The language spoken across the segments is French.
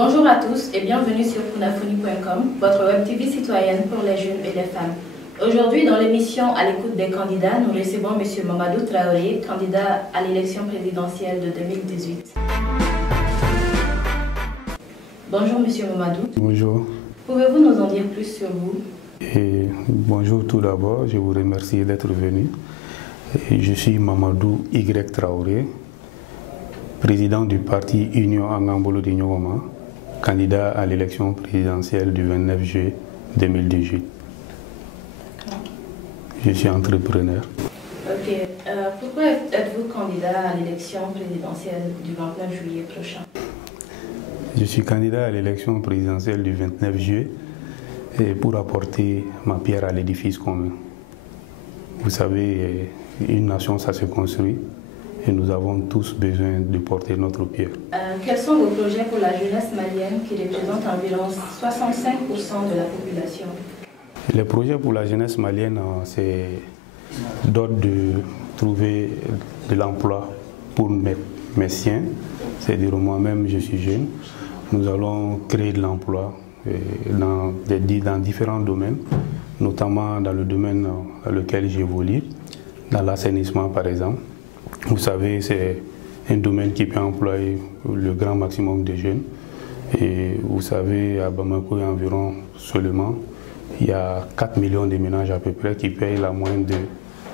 Bonjour à tous et bienvenue sur Kunafoni.com, votre web TV citoyenne pour les jeunes et les femmes. Aujourd'hui, dans l'émission À l'écoute des candidats, nous recevons M. Mamadou Traoré, candidat à l'élection présidentielle de 2018. Bonjour M. Mamadou. Bonjour. Pouvez-vous nous en dire plus sur vous? Bonjour tout d'abord, je vous remercie d'être venu. Je suis Mamadou Y. Traoré, président du parti Union Angambolo de Nyogoma, candidat à l'élection présidentielle du 29 juillet 2018. Je suis entrepreneur. Ok. Pourquoi êtes-vous candidat à l'élection présidentielle du 29 juillet prochain? Je suis candidat à l'élection présidentielle du 29 juillet pour apporter ma pierre à l'édifice commun. Vous savez, une nation, ça se construit et nous avons tous besoin de porter notre pierre. Quels sont vos projets pour la jeunesse malienne qui représente environ 65% de la population? Les projets pour la jeunesse malienne, c'est d'ordre de trouver de l'emploi pour mes siens, c'est-à-dire moi-même, je suis jeune. Nous allons créer de l'emploi dans différents domaines, notamment dans le domaine dans lequel j'évolue, dans l'assainissement par exemple. Vous savez, c'est un domaine qui peut employer le grand maximum de jeunes. Et vous savez, à Bamako, environ seulement, il y a 4 millions de ménages à peu près qui payent la moyenne de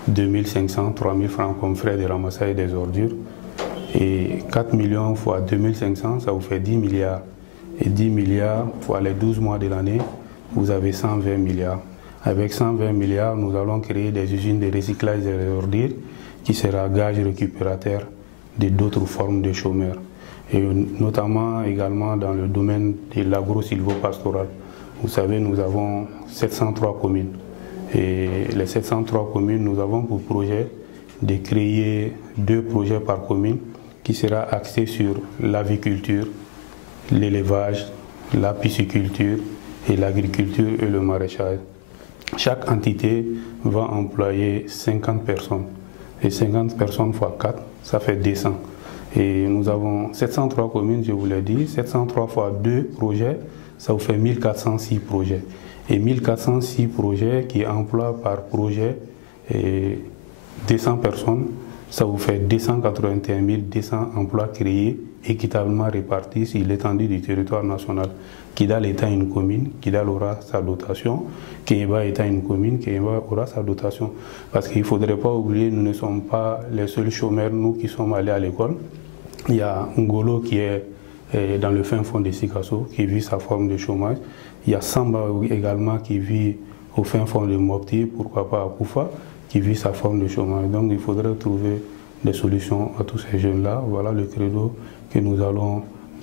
2500, 3000 francs comme frais de ramassage des ordures. Et 4 millions fois 2500, ça vous fait 10 milliards. Et 10 milliards fois les 12 mois de l'année, vous avez 120 milliards. Avec 120 milliards, nous allons créer des usines de recyclage des ordures qui sera gage récupérateur de d'autres formes de chômeurs. Et notamment également dans le domaine de l'agro-silvopastoral. Vous savez, nous avons 703 communes. Et les 703 communes, nous avons pour projet de créer 2 projets par commune qui sera axé sur l'aviculture, l'élevage, la pisciculture et l'agriculture et le maraîchage. Chaque entité va employer 50 personnes. Et 50 personnes fois 4, ça fait 200. Et nous avons 703 communes, je vous l'ai dit, 703 fois 2 projets, ça vous fait 1406 projets. Et 1406 projets qui emploient par projet 200 personnes, ça vous fait 281 200 emplois créés, équitablement répartis sur l'étendue du territoire national. Kidal étant une commune, Kidal aura sa dotation, Kéba étant une commune, Kéba aura sa dotation. Parce qu'il ne faudrait pas oublier, nous ne sommes pas les seuls chômeurs, nous qui sommes allés à l'école. Il y a Ngolo qui est dans le fin fond de Sikasso, qui vit sa forme de chômage. Il y a Samba également qui vit au fin fond de Mopti, pourquoi pas à Koufa, qui vit sa forme de chômage. Donc il faudrait trouver des solutions à tous ces jeunes-là. Voilà le credo que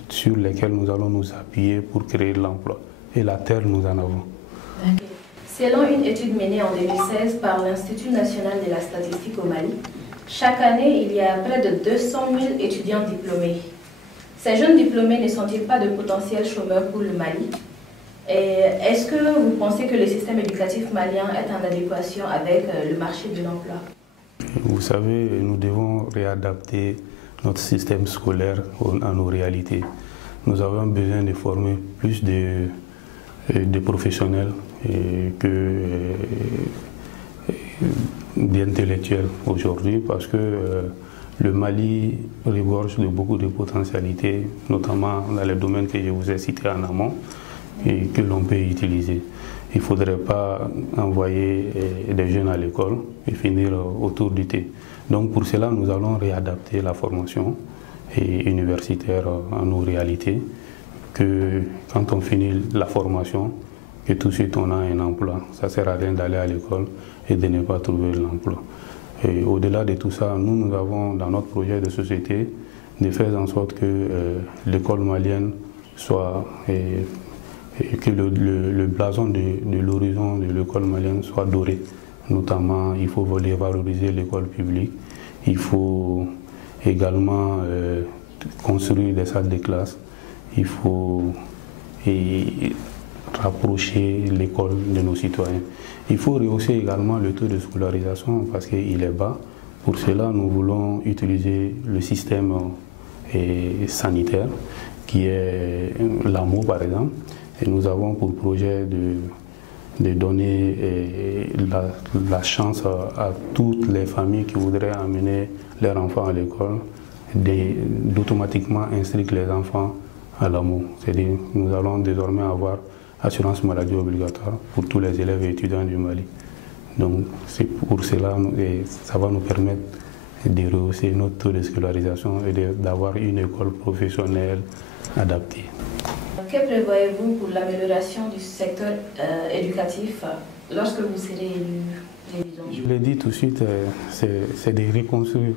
sur lesquels nous allons nous appuyer pour créer de l'emploi. Et la terre, nous en avons. Okay. Selon une étude menée en 2016 par l'Institut national de la statistique au Mali, chaque année, il y a près de 200 000 étudiants diplômés. Ces jeunes diplômés ne sont-ils pas de potentiels chômeurs pour le Mali? Est-ce que vous pensez que le système éducatif malien est en adéquation avec le marché de l'emploi? Vous savez, nous devons réadapter notre système scolaire à nos réalités. Nous avons besoin de former plus de professionnels d'intellectuels aujourd'hui parce que le Mali regorge de beaucoup de potentialités, notamment dans les domaines que je vous ai cités en amont et que l'on peut utiliser. Il ne faudrait pas envoyer des jeunes à l'école et finir autour du thé. Donc pour cela, nous allons réadapter la formation universitaire à nos réalités, que quand on finit la formation, que tout de suite on a un emploi. Ça ne sert à rien d'aller à l'école et de ne pas trouver l'emploi. Et au-delà de tout ça, nous avons dans notre projet de société de faire en sorte que l'école malienne soit... que le blason de l'horizon de l'école malienne soit doré. Notamment, il faut valoriser l'école publique. Il faut également construire des salles de classe. Il faut rapprocher l'école de nos citoyens. Il faut rehausser également le taux de scolarisation parce qu'il est bas. Pour cela, nous voulons utiliser le système sanitaire qui est l'AMO par exemple. Et nous avons pour projet de donner la chance à toutes les familles qui voudraient amener leurs enfants à l'école, d'automatiquement inscrire les enfants à l'AMO. C'est-à-dire nous allons désormais avoir assurance maladie obligatoire pour tous les élèves et étudiants du Mali. Donc c'est pour cela et ça va nous permettre de rehausser notre taux de scolarisation et d'avoir une école professionnelle adaptée. Que prévoyez-vous pour l'amélioration du secteur éducatif lorsque vous serez élu président? Je l'ai dit tout de suite, c'est de reconstruire,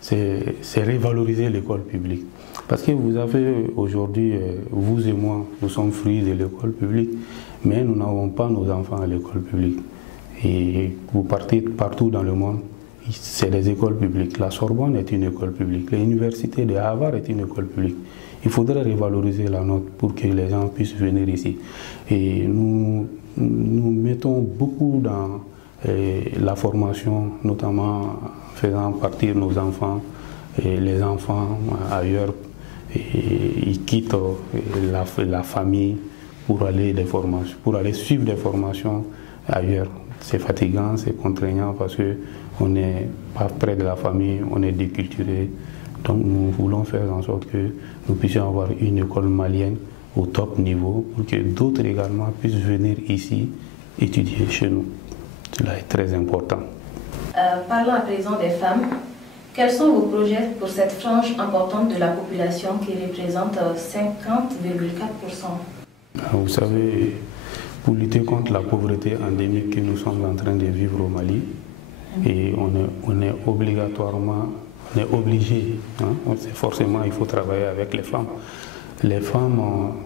c'est revaloriser l'école publique. Parce que vous avez aujourd'hui, vous et moi, nous sommes fruits de l'école publique, mais nous n'avons pas nos enfants à l'école publique. Et vous partez partout dans le monde, c'est des écoles publiques. La Sorbonne est une école publique, l'université de Harvard est une école publique. Il faudrait revaloriser la note pour que les gens puissent venir ici. Et nous mettons beaucoup dans la formation, notamment en faisant partir nos enfants et les enfants ailleurs. Et ils quittent la famille pour aller suivre des formations ailleurs. C'est fatigant, c'est contraignant parce qu'on n'est pas près de la famille, on est déculturé. Donc nous voulons faire en sorte que nous puissions avoir une école malienne au top niveau pour que d'autres également puissent venir ici étudier chez nous. Cela est très important. Parlons à présent des femmes. Quels sont vos projets pour cette frange importante de la population qui représente 50,4%? Vous savez, pour lutter contre la pauvreté endémique que nous sommes en train de vivre au Mali, et on est obligé, hein, forcément il faut travailler avec les femmes. Les femmes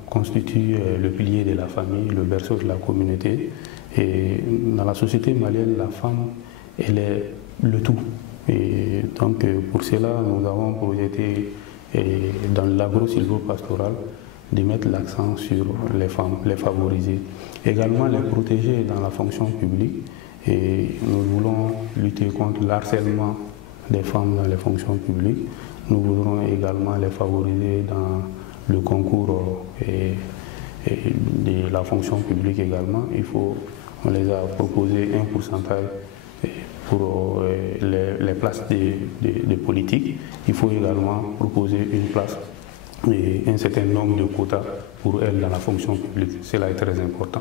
constituent le pilier de la famille, le berceau de la communauté. Et dans la société malienne, la femme, elle est le tout. Et donc pour cela, nous avons projeté dans l'agro-silvo-pastoral de mettre l'accent sur les femmes, les favoriser. Également les protéger dans la fonction publique. Et nous voulons lutter contre l'harcèlement des femmes dans les fonctions publiques. Nous voudrons également les favoriser dans le concours de la fonction publique également. On les a proposé un pourcentage pour les places de politique. Il faut également proposer une place et un certain nombre de quotas pour elles dans la fonction publique. Cela est très important.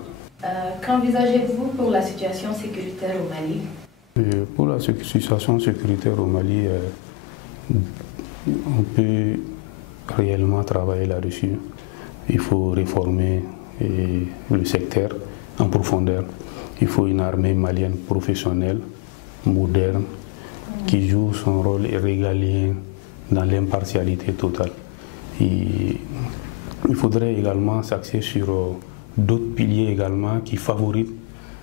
Qu'envisagez-vous pour la situation sécuritaire au Mali? Pour la situation sécuritaire au Mali, on peut réellement travailler là-dessus. Il faut réformer le secteur en profondeur. Il faut une armée malienne professionnelle, moderne, qui joue son rôle régalien dans l'impartialité totale. Il faudrait également s'axer sur d'autres piliers également qui favorisent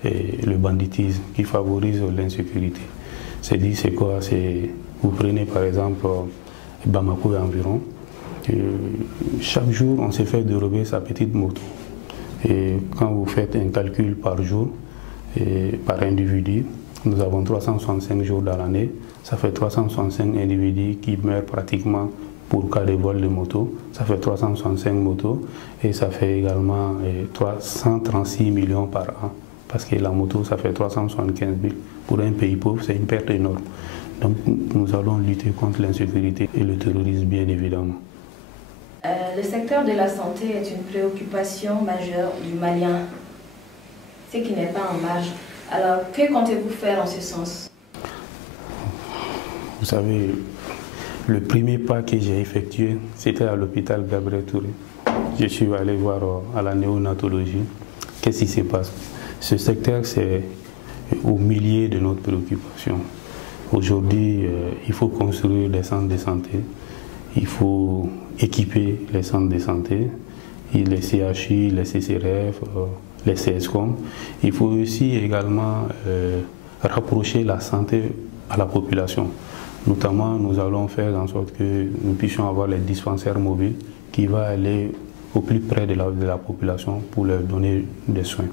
le banditisme, qui favorisent l'insécurité. C'est quoi? Vous prenez par exemple Bamako et environ. Chaque jour, on se fait dérober sa petite moto. Et quand vous faites un calcul par jour, par individu, nous avons 365 jours dans l'année. Ça fait 365 individus qui meurent pratiquement pour cas de vol de moto. Ça fait 365 motos et ça fait également 336 millions par an. Parce que la moto, ça fait 375 000. Pour un pays pauvre, c'est une perte énorme. Donc nous allons lutter contre l'insécurité et le terrorisme, bien évidemment. Le secteur de la santé est une préoccupation majeure du Malien, ce qui n'est pas en marge. Alors, que comptez-vous faire en ce sens? Vous savez, le premier pas que j'ai effectué, c'était à l'hôpital Gabriel Touré. Je suis allé voir à la néonatologie qu'est-ce qui se passe. Ce secteur, c'est au milieu de notre préoccupation. Aujourd'hui, il faut construire des centres de santé. Il faut équiper les centres de santé, les CHI, les CCRF, les CSCOM. Il faut aussi également rapprocher la santé à la population. Notamment, nous allons faire en sorte que nous puissions avoir les dispensaires mobiles qui vont aller au plus près de la population pour leur donner des soins.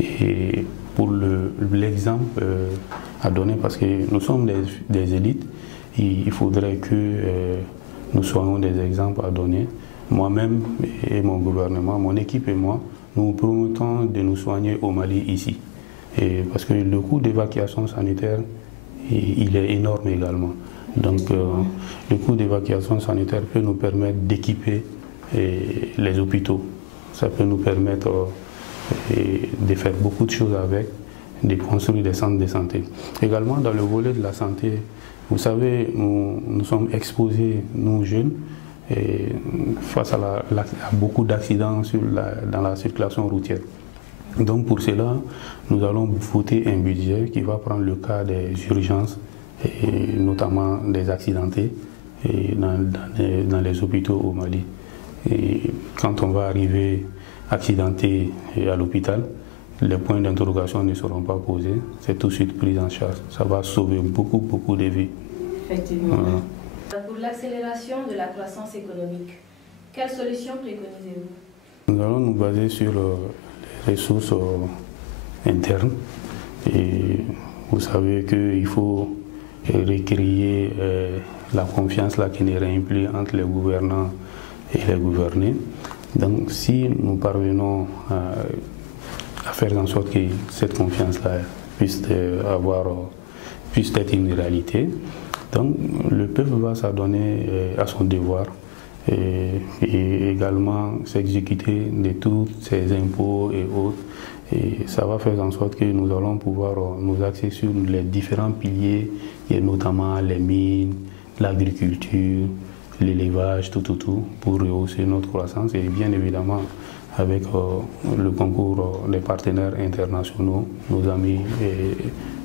Et pour l'exemple à donner, parce que nous sommes des élites, il faudrait que nous soyons des exemples à donner. moi-même et mon gouvernement, mon équipe et moi, nous promettons de nous soigner au Mali ici. Et parce que le coût d'évacuation sanitaire, il est énorme également. Donc le coût d'évacuation sanitaire peut nous permettre d'équiper les hôpitaux. Ça peut nous permettre de faire beaucoup de choses avec, de construire des centres de santé. Également dans le volet de la santé, vous savez, nous sommes exposés, nous jeunes, face à beaucoup d'accidents dans la circulation routière. Donc pour cela, nous allons voter un budget qui va prendre le cas des urgences, et notamment des accidentés dans les hôpitaux au Mali. Et quand on va arriver accidenté à l'hôpital, les points d'interrogation ne seront pas posés, c'est tout de suite pris en charge. Ça va sauver beaucoup de vies. Effectivement. Pour l'accélération de la croissance économique, quelles solutions préconisez-vous? Nous allons nous baser sur les ressources internes. Et vous savez qu'il faut recréer la confiance là qui n'est rien plus entre les gouvernants et les gouvernés. Donc si nous parvenons à faire en sorte que cette confiance-là puisse être une réalité, donc le peuple va s'adonner à son devoir et également s'exécuter de tous ses impôts et autres. Et ça va faire en sorte que nous allons pouvoir nous axer sur les différents piliers, et notamment les mines, l'agriculture, l'élevage, tout, pour rehausser notre croissance et bien évidemment avec le concours des partenaires internationaux, nos amis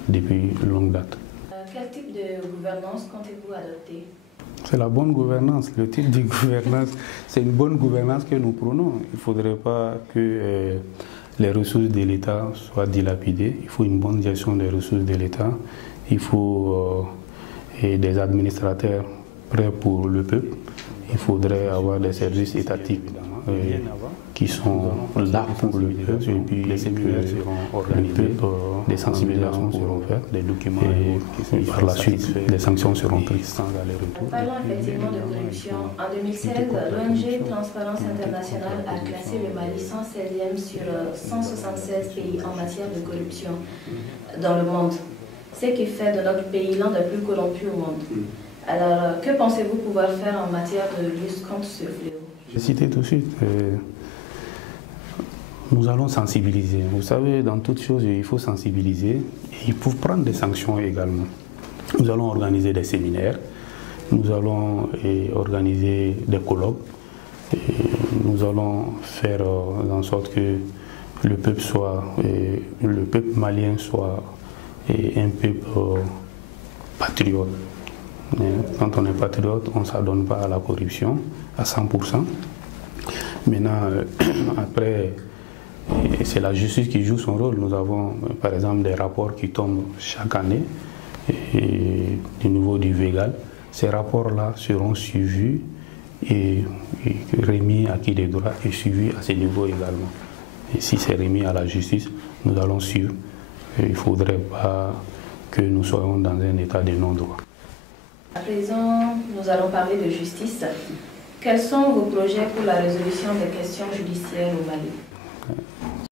depuis longue date. Quel type de gouvernance comptez-vous adopter? C'est la bonne gouvernance. Le type de gouvernance, c'est une bonne gouvernance que nous prenons. Il ne faudrait pas que les ressources de l'État soient dilapidées. Il faut une bonne gestion des ressources de l'État. Il faut des administrateurs prêts pour le peuple. Il faudrait avoir des services étatiques qui sont là pour le peuple. Et puis les séminaires seront organisés, des sensibilisations seront faites, des documents et par la suite des sanctions seront prises sans aller-retour. Parlons effectivement de corruption. En 2016, l'ONG Transparence Internationale a classé le Mali 116e sur 176 pays en matière de corruption dans le monde, ce qui fait de notre pays l'un des plus corrompus au monde. Alors, que pensez-vous pouvoir faire en matière de lutte contre ce fléau? Je citais tout de suite, nous allons sensibiliser. Vous savez, dans toutes choses, il faut sensibiliser et il faut prendre des sanctions également. Nous allons organiser des séminaires, nous allons organiser des colloques, et nous allons faire en sorte que le peuple malien soit un peuple patriote. Quand on est patriote, on ne s'adonne pas à la corruption à 100%. Maintenant, après, c'est la justice qui joue son rôle. Nous avons, par exemple, des rapports qui tombent chaque année du niveau du VEGAL. Ces rapports-là seront suivis et remis à qui des droits et suivis à ce niveau également. Et si c'est remis à la justice, nous allons suivre. Il ne faudrait pas que nous soyons dans un état de non-droit. À présent, nous allons parler de justice. Quels sont vos projets pour la résolution des questions judiciaires au Mali?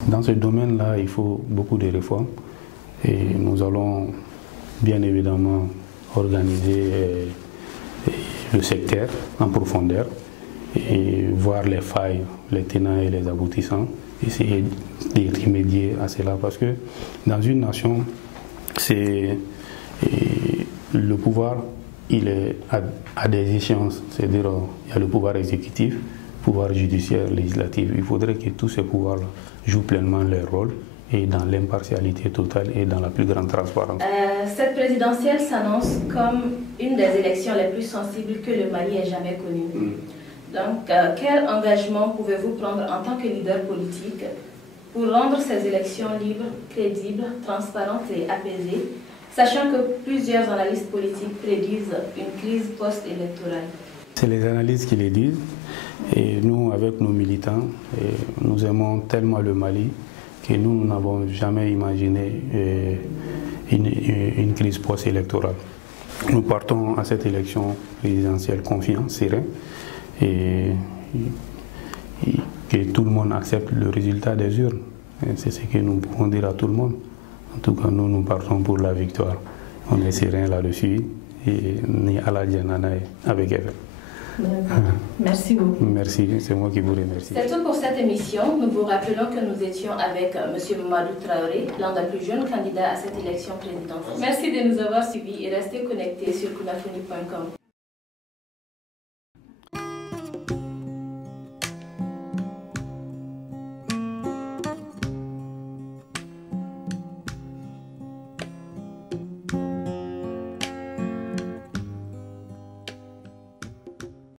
Dans ce domaine-là, il faut beaucoup de réformes et nous allons bien évidemment organiser le secteur en profondeur et voir les failles, les tenants et les aboutissants, essayer de remédier à cela parce que dans une nation, c'est le pouvoir, il est à des échéances, c'est-à-dire il y a le pouvoir exécutif, pouvoir judiciaire, législatif. Il faudrait que tous ces pouvoirs-là jouent pleinement leur rôle et dans l'impartialité totale et dans la plus grande transparence. Cette présidentielle s'annonce comme une des élections les plus sensibles que le Mali ait jamais connues. Donc, quel engagement pouvez-vous prendre en tant que leader politique pour rendre ces élections libres, crédibles, transparentes et apaisées, sachant que plusieurs analystes politiques prédisent une crise post-électorale? C'est les analystes qui les disent. Et nous, avec nos militants, nous aimons tellement le Mali que nous n'avons jamais imaginé une crise post-électorale. Nous partons à cette élection présidentielle confiants, sereins, et que tout le monde accepte le résultat des urnes. C'est ce que nous pouvons dire à tout le monde. En tout cas, nous partons pour la victoire. On est serein là-dessus et ni à la Diananaï avec elle. Merci beaucoup. Merci, c'est moi qui vous remercie. C'est tout pour cette émission. Nous vous rappelons que nous étions avec M. Mamadou Traoré, l'un des plus jeunes candidats à cette élection présidentielle. Merci de nous avoir suivis et restez connectés sur kunafoni.com.